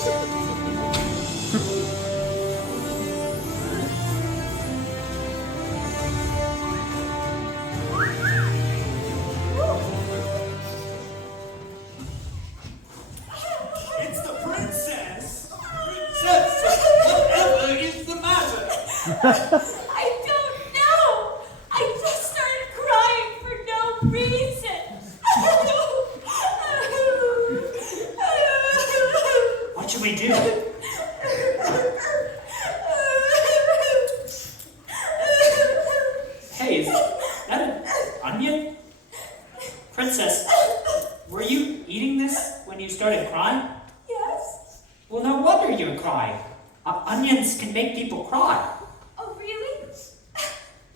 It's the princess! Princess! Whatever is the matter? I don't know. I just started crying for no reason. What should we do? Hey, is that an onion? Princess, were you eating this when you started crying? Yes. Well, no wonder you're crying. Onions can make people cry. Oh, really?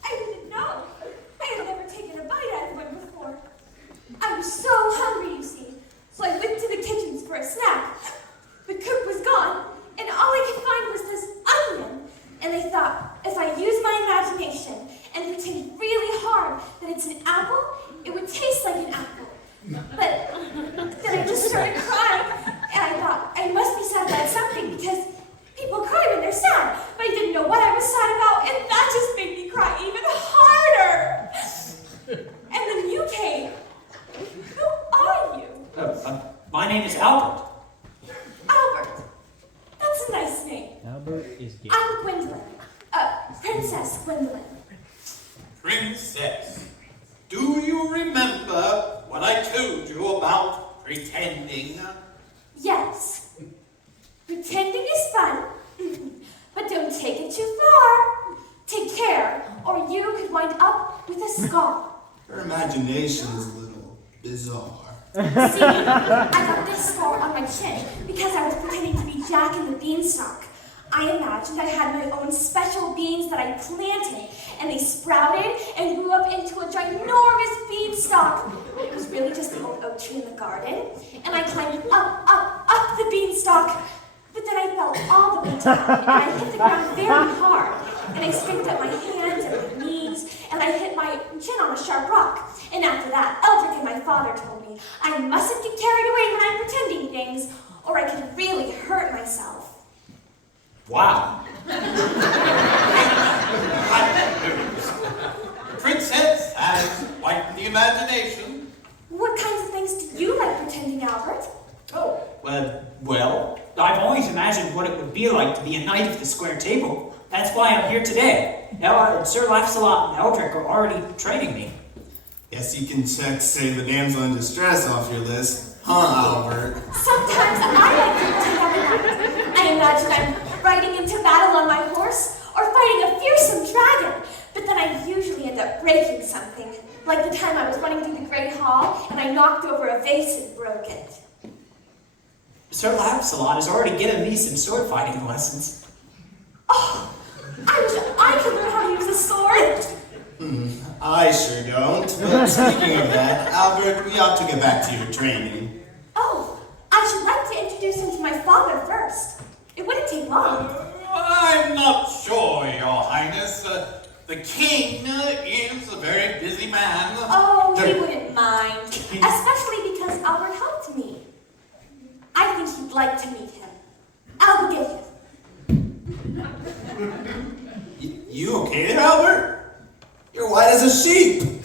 I didn't know. I had never taken a bite out of one before. I was so hungry, you see, so I went to the kitchens for a snack. The cook was gone, and all I could find was this onion. And I thought, if I use my imagination and pretend really hard that it's an apple, it would taste like an apple. But then I just started crying, and I thought, I must be sad about something, because people cry when they're sad, but I didn't know what I was sad about, and that just made me cry even harder. And then you came. Who are you? My name is Albert. Albert. That's a nice name. Albert is gay. I'm Gwendolyn. Princess Gwendolyn. Princess, do you remember what I told you about pretending? Yes. Pretending is fun, but don't take it too far. Take care, or you could wind up with a scar. Her imagination is a little bizarre. See, I got this scar on my chin because I was pretending to be Jack and the Beanstalk. I imagined I had my own special beans that I planted, and they sprouted and grew up into a ginormous beanstalk. It was really just an old oak tree in the garden, and I climbed up the beanstalk. But then I fell all the way down, and I hit the ground very hard. And I scraped up my hands and my knees, and I hit my chin on a sharp rock. And after that, Eldrick and my father told me I mustn't get carried away when I'm pretending things, or I could really hurt myself. Wow. The princess has quite the imagination. What kinds of things do you like pretending, Albert? Oh, well, I've always imagined what it would be like to be a knight of the square table. That's why I'm here today. Now, Sir Laugh-a-Lot and Eldrick are already training me. Guess you can check Save the Damsel in Distress off your list, huh, Albert? Sometimes I like to pretend I'm a knight. I imagine I'm riding into battle on my horse, or fighting a fearsome dragon. But then I usually end up breaking something. Like the time I was running through the Great Hall, and I knocked over a vase and broke it. Sir Laugh-a-Lot has already given me some sword fighting lessons. Oh, I wish I could learn how to use a sword. I sure don't. But speaking of that, Albert, we ought to get back to your training. Oh, I should like to introduce him to my father first. It wouldn't take long. I'm not sure, Your Highness. The king is a very busy man. Oh, he wouldn't mind. Especially because Albert helped me. I think he'd like to meet him. I'll go get him. You okay there, Albert? You're white as a sheep.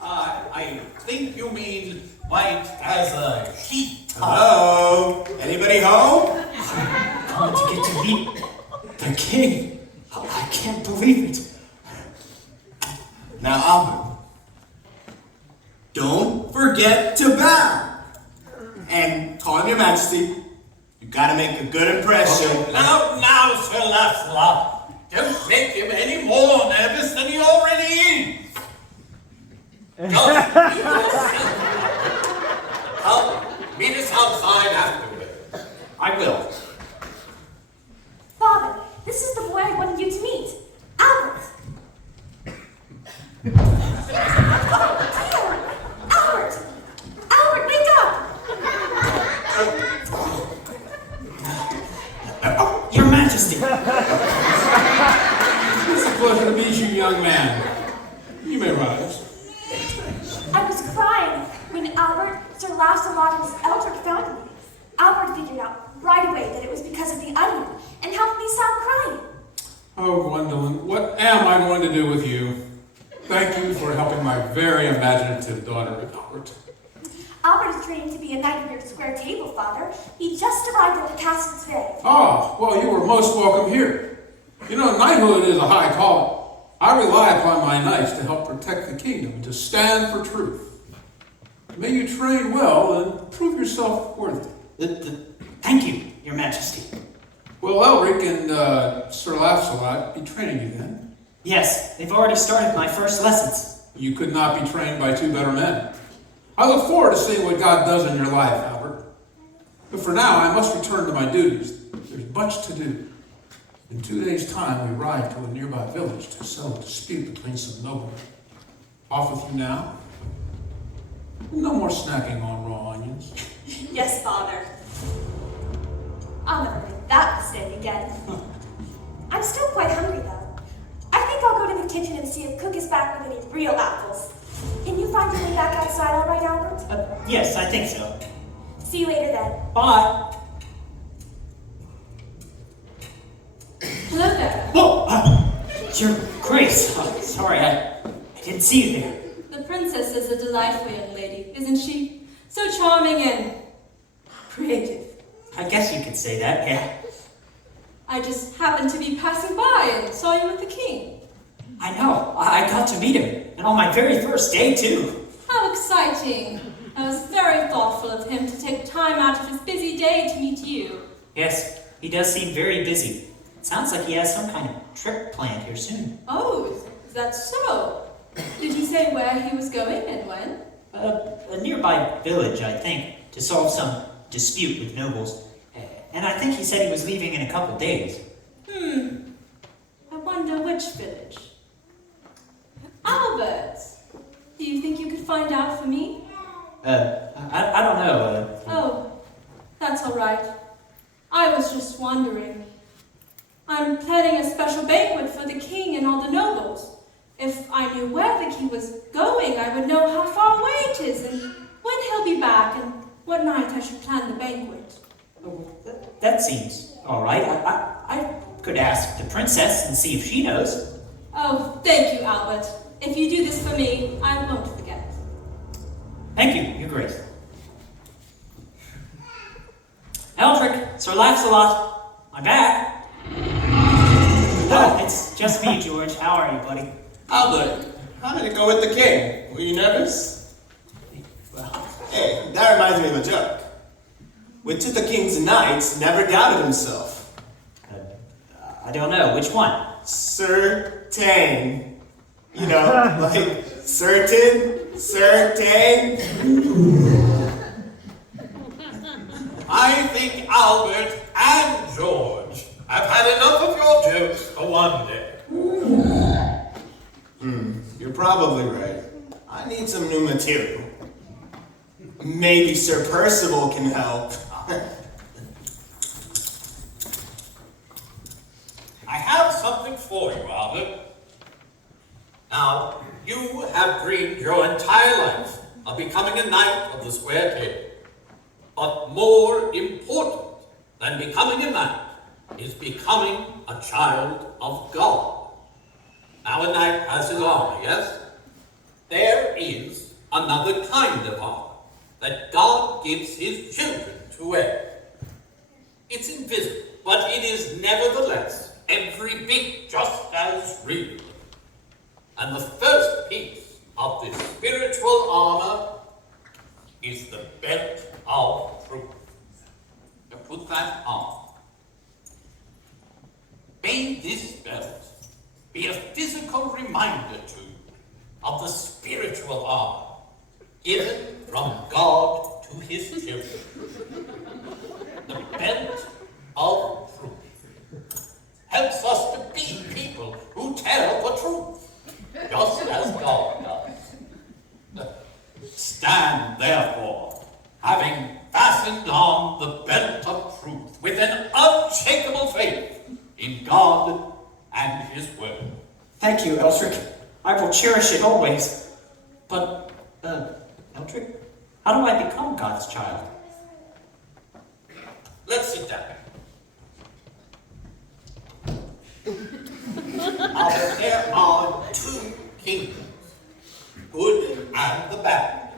I think you mean white as a sheet. Hello? Anybody home? Going to get to meet the king. I can't believe it. Now, Albert, don't forget to bow. And call him your majesty. You gotta make a good impression. Now, Sir Laugh-a-Lot, don't make him any more nervous than he already is. Just be yourself. Come, meet us outside afterward. I will. Father, this is the boy I wanted you to meet. Albert. Oh, dear. Albert. Albert, wake up. Your Majesty. It's a pleasure to meet you, young man. You may rise. I was crying when Albert, Sir Laugh-a-Lot, and Eldrick found me. Albert figured out right away that it was because of the onion and helped me stop crying. Oh, Gwendolyn, what am I going to do with you? Thank you for helping my very imaginative daughter, Albert. Albert is training to be a knight of your square table, Father. He just arrived at the castle today. Ah, well, you are most welcome here. You know, knighthood is a high calling. I rely upon my knights to help protect the kingdom, to stand for truth. May you train well and prove yourself worthy. Thank you, Your Majesty. Will Elric and Sir Launcelot be training you then? Yes, they've already started my first lessons. You could not be trained by two better men. I look forward to seeing what God does in your life, Albert. But for now, I must return to my duties. There's much to do. In 2 days' time, we ride to a nearby village to settle a dispute between some noblemen. Off with you now. No more snacking on raw onions. Yes, Father. I'll never make that mistake again. I'm still quite hungry, though. I think I'll go to the kitchen and see if Cook is back with any real apples. Can you find your way back outside all right, Albert? Yes, I think so. See you later, then. Bye. Hello there. Whoa! Your Grace. Sorry, I didn't see you there. The princess is a delightful young lady, isn't she? So charming and creative. I guess you could say that, yeah. I just happened to be passing by and saw you with the king. I know. I got to meet him. And on my very first day, too. How exciting. I was very thoughtful of him to take time out of his busy day to meet you. Yes, he does seem very busy. It sounds like he has some kind of trip planned here soon. Oh, is that so? Did he say where he was going and when? A nearby village, I think, to solve some dispute with nobles. And I think he said he was leaving in a couple days. I wonder which village. Albert, do you think you could find out for me? I don't know. Oh, that's all right. I was just wondering. I'm planning a special banquet for the king and all the nobles. If I knew where the king was going, I would know how far away it is and when he'll be back and what night I should plan the banquet. That seems all right. I could ask the princess and see if she knows. Oh, thank you, Albert. If you do this for me, I won't forget. Thank you, Your Grace. Eldrick, Sir Launcelot, I'm back. Oh, it's just me, George. How are you, buddy? Albert, how did it go with the king? Were you nervous? Well, Hey, that reminds me of a joke. Which of the king's knights never doubted himself? I don't know. Which one? Certain. You know, like certain. I think Albert and George have had enough of your jokes for one day. You're probably right. I need some new material. Maybe Sir Percival can help. I have something for you, Albert. Now, you have dreamed your entire life of becoming a knight of the square table. But more important than becoming a knight is becoming a child of God. Now, a knight has his armor, yes? There is another kind of armor that God gives his children to wear. It's invisible, but it is nevertheless every bit just as real. And the first piece of this spiritual armor is the belt of truth. Now put that on. May this belt be a physical reminder to you of the spiritual armor given from God to his children. The belt of truth helps us to be people who tell the truth, just as God does. Stand, therefore, having fastened on the belt of truth with an unshakable faith in God and his word. thank you, Eldrick. I will cherish it always. But, Eldrick, how do I become God's child? Let's sit down. There are two kingdoms, good and the bad.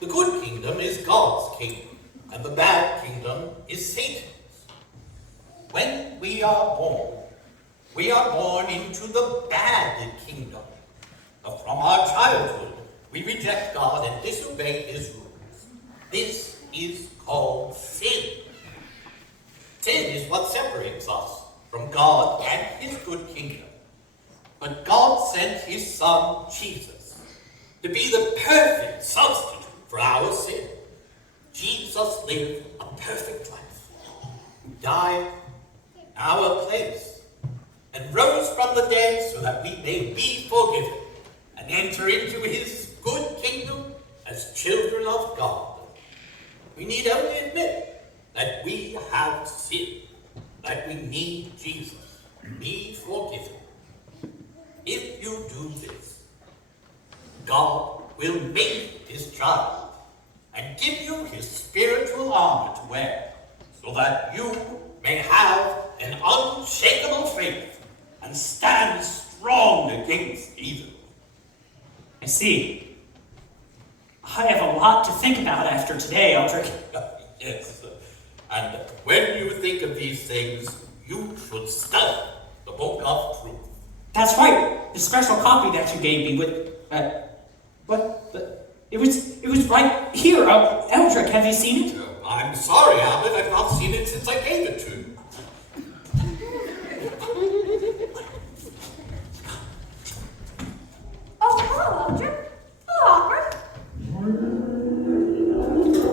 The good kingdom is God's kingdom, and the bad kingdom is Satan's. When we are born into the bad kingdom. From our childhood, we reject God and disobey His rules. This is called sin. Sin is what separates us from God and His good kingdom. But God sent His Son, Jesus, to be the perfect substitute for our sin. Jesus lived a perfect life. He died in our place and rose from the dead so that we may be forgiven and enter into His good kingdom as children of God. We need only admit that we have sinned, that we need Jesus, be forgiven. If you do this, God will make His child and give you His spiritual armor to wear, so that you may have an unshakable faith and stand strong against evil. I see. I have a lot to think about after today, Eldrick. Yes, and when you think of these things, you should study the Book of Truth. That's right. The special copy that you gave me with, it was right here. Eldrick, have you seen it? I'm sorry, Albert, I've not seen it since I gave it to you. Oh, hello, Eldrick. Hello, Albert.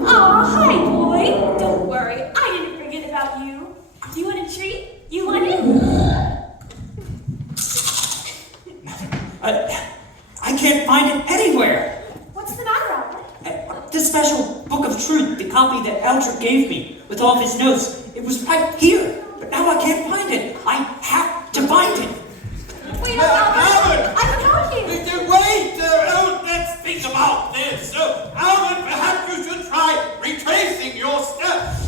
Aw, hi, boy. Don't worry, I didn't forget about you. Do you want a treat? You want it? I can't find it anywhere. What's the matter, Albert? The special Book of Truth, the copy that Eldrick gave me with all of his notes, it was right here. But now I can't find it. I have to find it. Wait up, Albert. I can help you. Wait, let's think about this. Albert, perhaps you should try retracing your steps.